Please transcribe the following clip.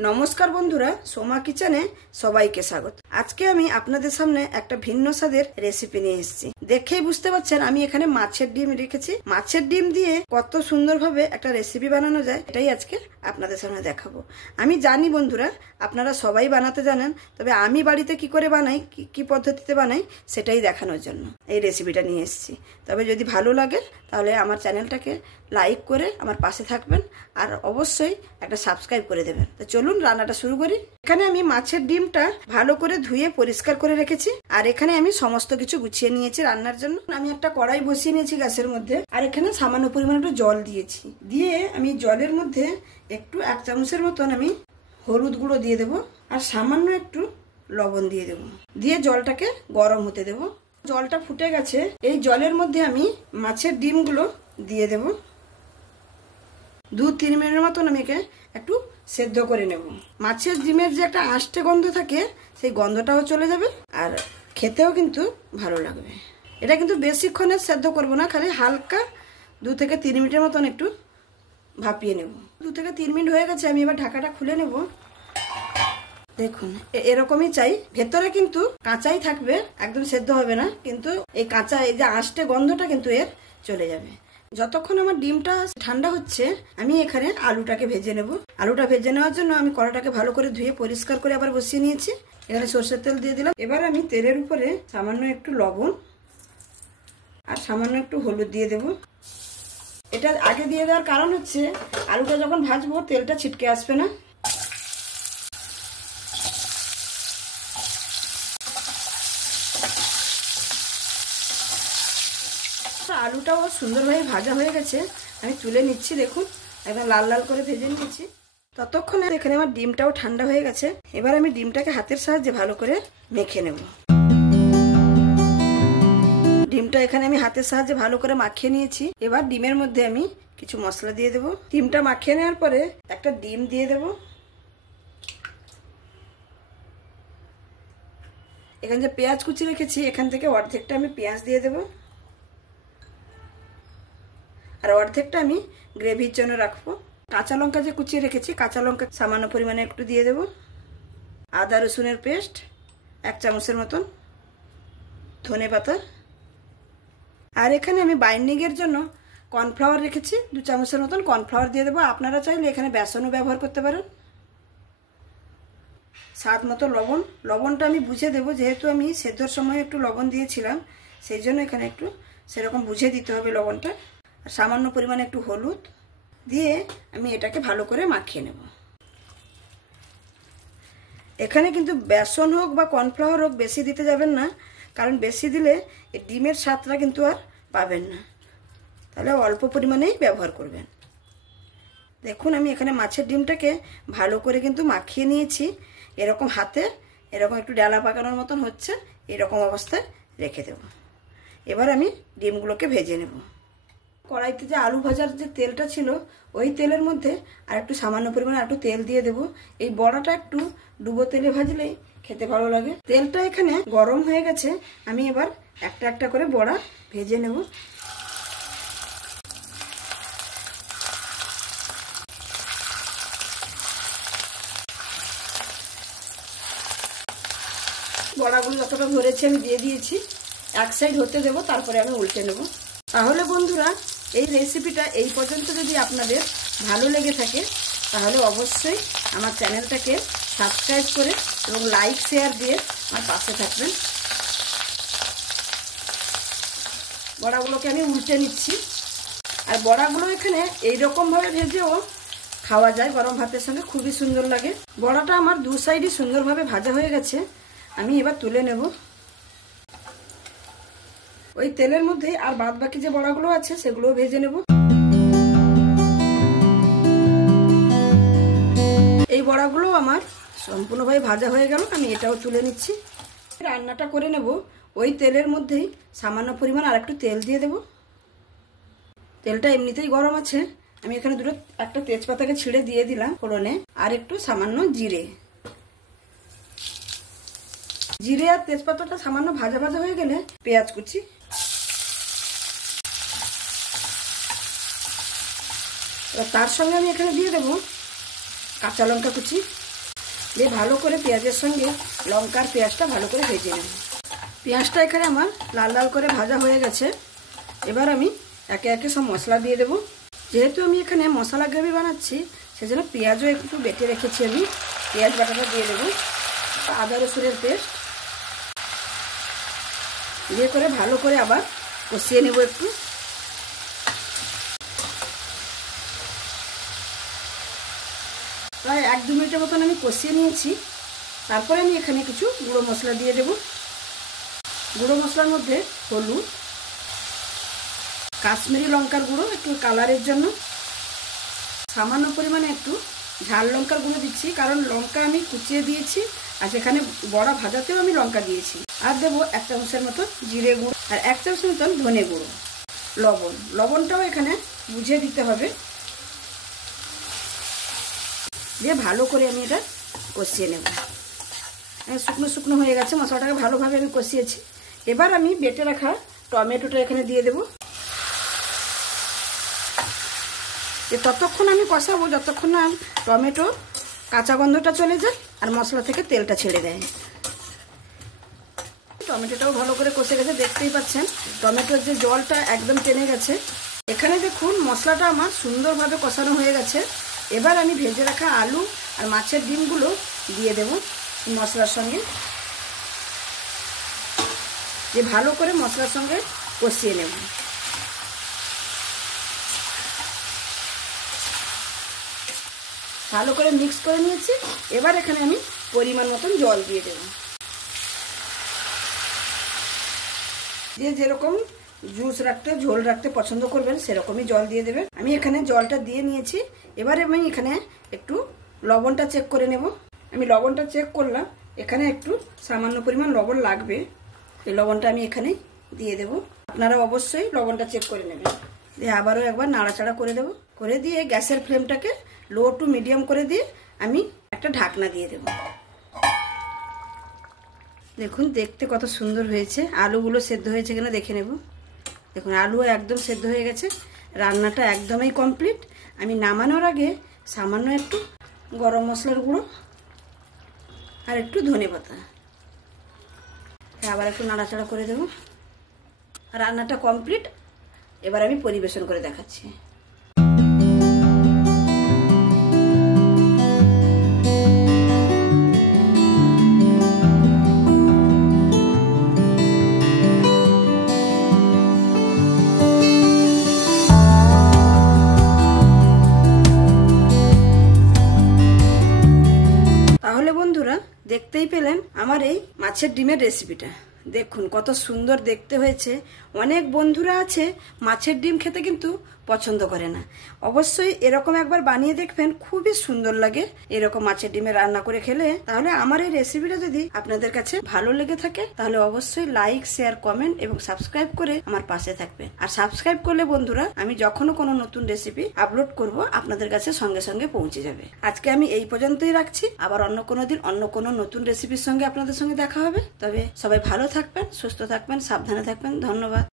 नमस्कार बंधुरा सोमा किचेने सबाइके स्वागत। आज के आमी आपनादेर सामने एक भिन्न स्वादेर रेसिपि निये एसेछि। देखेई बुझते पारछेन आमी एखाने माछेर डिम रेखेछि। माछेर डिम दिये कत सुंदर भावे एक रेसिपि बानानो जाय एटाई आजके आपनादेर सामने देखाबो। आमी जानी बंधुरा आपनारा सबाई बानाते जानेन, तबे आमी बाड़ीते कि करे बानाई कि पद्धतिते बानाई सेटाई देखानोर जन्य एई रेसिपिटा निये एसेछि। तबे जोदि भालो लागे ताहले आमार चैनेलटाके लाइक करे आमार पाशे थाकबेन और अवश्यई एकटा सबस्क्राइब करे देबेन। तो चलुन रान्नाटा शुरू करी। एखाने आमी माछेर डिमटा भालो करे धुए परिष्कार करे रेखेछि और एखाने आमी समस्त किछु गुछिए नियेछि रान्नार जन्य। आमी एकटा कड़ाई बसिए नियेछि ग्यासेर मध्ये और एखाने सामान्य परिमाणे एकटु जल दियेछि। दिए आमी जलेर मध्ये एकटु 1 चामचेर मतन आमी हलुद गुঁড়ো दिए देब और सामान्य एकटु लवण दिए देब। दिए जलटाके गरम होते देब। जलटा फुटे गेছে। এই জলের মধ্যে আমি মাছের ডিমগুলো দিয়ে দেব। 2-3 মিনিটের মতন আমি একে একটু সেদ্ধ করে নেব। মাছের ডিমের যে একটা আষ্টে গন্ধ থাকে সেই গন্ধটাও চলে যাবে আর খেতেও কিন্তু ভালো লাগবে। এটা কিন্তু বেশিক্ষণ সেদ্ধ করব না, খালি হালকা 2 থেকে 3 মিনিটের মতন একটু ভাপিয়ে নেব। 2 থেকে 3 মিনিট হয়ে গেছে, আমি এবার ঢাকাটা খুলে নেব। দেখুন এরকমই চাই, ভেতরে কিন্তু কাঁচাই থাকবে, একদম সেদ্ধ হবে না, কিন্তু এই কাঁচা এই যে আষ্টে গন্ধটা কিন্তু এর চলে যাবে। যতক্ষণ আমার ডিমটা ঠান্ডা হচ্ছে আমি এখানে আলুটাকে ভেজে নেব। আলুটা ভেজে নেওয়ার জন্য আমি কড়াটাকে ভালো করে ধুয়ে পরিষ্কার করে আবার বসিয়ে নিয়েছি। এখানে সরষের তেল দিয়ে দিলাম। এবার আমি তেলের উপরে সামান্য একটু লবণ আর সামান্য একটু হলুদ দিয়ে দেব। এটা আগে দিয়ে দেওয়ার কারণ হচ্ছে আলুটা যখন ভাজবো তেলটা ছিটকে আসবে না। আলুটাও সুন্দরভাবে ভাজা হয়ে গেছে, আমি তুলে নিচ্ছি। দেখুন একদম লাল লাল করে ভেজে নিয়েছি। ততক্ষণে এখানে আমার ডিমটাও ঠান্ডা হয়ে গেছে। এবার আমি ডিমটাকে হাতের সাহায্যে ভালো করে মেখে নেব। ডিমটা এখানে আমি হাতের সাহায্যে ভালো করে মাখিয়ে নিয়েছি। এবার ডিমের মধ্যে আমি কিছু মশলা দিয়ে দেব। ডিমটা মাখিয়ে নেওয়ার পরে একটা ডিম দিয়ে দেব। এখানে যে পেঁয়াজ কুচি রেখেছি এখান থেকে অর্ধেকটা আমি পেঁয়াজ দিয়ে দেব আর অর্ধেকটা আমি গ্রেভির জন্য রাখবো। কাঁচা লঙ্কা যে কুচিয়ে রেখেছি কাঁচা লঙ্কা সামান্য পরিমাণে একটু দিয়ে দেব। আদা রসুনের পেস্ট 1 চামচের মতন, ধনে পাতা আর এখানে আমি বাইন্ডিংয়ের জন্য কর্নফ্লাওয়ার রেখেছি 2 চামচের মতন কর্নফ্লাওয়ার দিয়ে দেবো। আপনারা চাইলে এখানে বেসনও ব্যবহার করতে পারেন। স্বাদ মতো লবণ, লবণটা আমি বুঝে দেব, যেহেতু আমি সেদ্ধর সময় একটু লবণ দিয়েছিলাম সেই জন্য এখানে একটু সেরকম বুঝে দিতে হবে লবণটা। আর সামান্য পরিমাণে একটু হলুদ দিয়ে আমি এটাকে ভালো করে মাখিয়ে নেব। এখানে কিন্তু বেসন হোক বা কর্নফ্লাওয়ার হোক বেশি দিতে যাবেন না, কারণ বেশি দিলে এই ডিমের স্বাদটা কিন্তু আর পাবেন না, তাহলে অল্প পরিমাণেই ব্যবহার করবেন। দেখুন আমি এখানে মাছের ডিমটাকে ভালো করে কিন্তু মাখিয়ে নিয়েছি। এরকম হাতে এরকম একটু ডালা পাকানোর মতন হচ্ছে, এরকম অবস্থায় রেখে দেব। এবার আমি ডিমগুলোকে ভেজে নেব। কড়াইতে যে আলু ভাজার যে তেলটা ছিল ওই তেলের মধ্যে আর একটু সামান্য পরিমাণে একটু তেল দিয়ে দেব। এই বড়াটা একটু ডুবো তেলে ভাজলেই খেতে ভালো লাগে। তেলটা এখানে গরম হয়ে গেছে, আমি এবার একটা একটা করে বড়া ভেজে নেব। বড়াগুলো যতটা ধরেছে আমি দিয়ে দিয়েছি। এক সাইড হতে দেব, তারপরে আমি উল্টে নেব। তাহলে বন্ধুরা এই রেসিপিটা এই পর্যন্ত যদি আপনাদের ভালো লেগে থাকে তাহলে অবশ্যই আমার চ্যানেলটাকে সাবস্ক্রাইব করে এবং লাইক শেয়ার দিয়ে আমার পাশে থাকবেন। বড়াগুলোকে আমি উল্টে নিচ্ছি। আর বড়াগুলো এখানে এইরকমভাবে ভেজেও খাওয়া যায়, গরম ভাতের সঙ্গে খুবই সুন্দর লাগে। বড়াটা আমার দু সাইডই সুন্দরভাবে ভাজা হয়ে গেছে, আমি এবার তুলে নেব। ওই তেলের মধ্যে আর বাদ বাকি যে বড়াগুলো আছে সেগুলোও ভেজে নেব। এই বড়াগুলো আমার সম্পূর্ণভাবে ভাজা হয়ে গেল, আমি এটাও তুলে নিচ্ছি। রান্নাটা করে নেব। ওই তেলের মধ্যেই সামান্য পরিমাণ আর একটু তেল দিয়ে দেব। তেলটা এমনিতেই গরম আছে, আমি এখানে একটা তেজপাতাকে ছিঁড়ে দিয়ে দিলাম ফোড়নে, আর একটু সামান্য জিরে। জিরে আর তেজপাতাটা সামান্য ভাজা ভাজা হয়ে গেলে পেঁয়াজ কুচি, তার সঙ্গে আমি এখানে দিয়ে দেব কাঁচা লঙ্কা কুচি, দিয়ে ভালো করে পেঁয়াজের সঙ্গে লঙ্কার পেঁয়াজটা ভালো করে ভেজে নেব। পেঁয়াজটা এখানে আমার লাল লাল করে ভাজা হয়ে গেছে। এবার আমি একে একে সব মশলা দিয়ে দেবো। যেহেতু আমি এখানে মশলা গ্রেভি বানাচ্ছি সেজন্য পেঁয়াজও একটু বেটে রেখেছি, আমি পেঁয়াজ বাটাটা দিয়ে দেবো। আদা রসুনের পেস্ট দিয়ে করে ভালো করে আবার কষিয়ে নেব একটু। প্রায় 1-2 মিনিটের মতন আমি কষিয়ে নিয়েছি। তারপরে আমি এখানে কিছু গুঁড়ো মশলা দিয়ে দেব। গুঁড়ো মশলার মধ্যে হলুদ, কাশ্মীরি লঙ্কার গুঁড়ো একটু কালারের জন্য, সামান্য পরিমাণে একটু ঝাল লঙ্কার গুঁড়ো দিচ্ছি, কারণ লঙ্কা আমি কুচিয়ে দিয়েছি আর সেখানে বড়া ভাজাতেও আমি লঙ্কা দিয়েছি। আর দেবো 1 চামচের মতো জিরে গুঁড়ো আর 1 চামচের মতন ধনে গুঁড়ো। লবণটাও এখানে বুঝে দিতে হবে। দিয়ে ভালো করে আমি এটা কষিয়ে নেব। শুকনো শুকনো হয়ে গেছে, মশলাটাকে ভালোভাবে আমি কষিয়েছি। এবার আমি বেটে রাখা টমেটোটা এখানে দিয়ে দেব। ততক্ষণ আমি কষাবো যতক্ষণ না টমেটো কাঁচা গন্ধটা চলে যায় আর মশলা থেকে তেলটা ছেড়ে দেয়। টমেটোটাও ভালো করে কষে গেছে, দেখতেই পাচ্ছেন টমেটোর যে জলটা একদম টেনে গেছে। এখানে দেখুন মশলাটা আমার সুন্দরভাবে কষানো হয়ে গেছে। এবার আমি ভেজে রাখা আলু আর মাছের ডিমগুলো দিয়ে দেব মশলার সঙ্গে। যে ভালো করে মশলার সঙ্গে কষিয়ে নেব। ভালো করে মিক্স করে নিয়েছি। এবার এখানে আমি পরিমাণ মতন জল দিয়ে দেব। দিয়ে যেরকম জুস রাখতে ঝোল রাখতে পছন্দ করবেন সেরকমই জল দিয়ে দেবেন। আমি এখানে জলটা দিয়ে নিয়েছি। এবারে আমি এখানে একটু লবণটা চেক করে নেব। আমি লবণটা চেক করলাম, এখানে একটু সামান্য পরিমাণ লবণ লাগবে। এই লবণটা আমি এখানে দিয়ে দেব। আপনারা অবশ্যই লবণটা চেক করে নেবেন। দিয়ে আবারও একবার নাড়াচাড়া করে দেব। করে দিয়ে গ্যাসের ফ্লেমটাকে লো টু মিডিয়াম করে দিয়ে আমি একটা ঢাকনা দিয়ে দেব। দেখুন দেখতে কত সুন্দর হয়েছে। আলুগুলো সেদ্ধ হয়েছে কিনা দেখে নেব। দেখুন আলু একদম সেদ্ধ হয়ে গেছে। রান্নাটা একদমই কমপ্লিট। আমি নামানোর আগে সামান্য একটু গরম মশলার গুঁড়ো আর একটু ধনেপাতা আবার একটু নাড়াচাড়া করে দেব। রান্নাটা কমপ্লিট। এবার আমি পরিবেশন করে দেখাচ্ছি। তাহলে বন্ধুরা দেখতেই পেলেন আমার এই মাছের ডিমের রেসিপিটা। দেখুন কত সুন্দর দেখতে হয়েছে। অনেক বন্ধুরা আছে মাছের ডিম খেতে কিন্তু পছন্দ করে না। অবশ্যই এরকম একবার বানিয়ে দেখবেন, খুবই সুন্দর লাগে এরকম মাছের ডিমে রান্না করে খেলে। তাহলে আমার এই রেসিপিটা যদি আপনাদের কাছে ভালো লেগে থাকে তাহলে অবশ্যই লাইক, শেয়ার, কমেন্ট এবং সাবস্ক্রাইব করে আমার পাশে থাকবেন। আর সাবস্ক্রাইব করলে বন্ধুরা আমি যখনও কোনো নতুন রেসিপি আপলোড করব আপনাদের কাছে সঙ্গে সঙ্গে পৌঁছে যাবে। আজকে আমি এই পর্যন্তই রাখছি। আবার অন্য কোনো দিন অন্য কোনো নতুন রেসিপির সঙ্গে আপনাদের সঙ্গে দেখা হবে। তবে সবাই ভালো থাকবেন, সুস্থ থাকবেন, সাবধানে থাকবেন। ধন্যবাদ।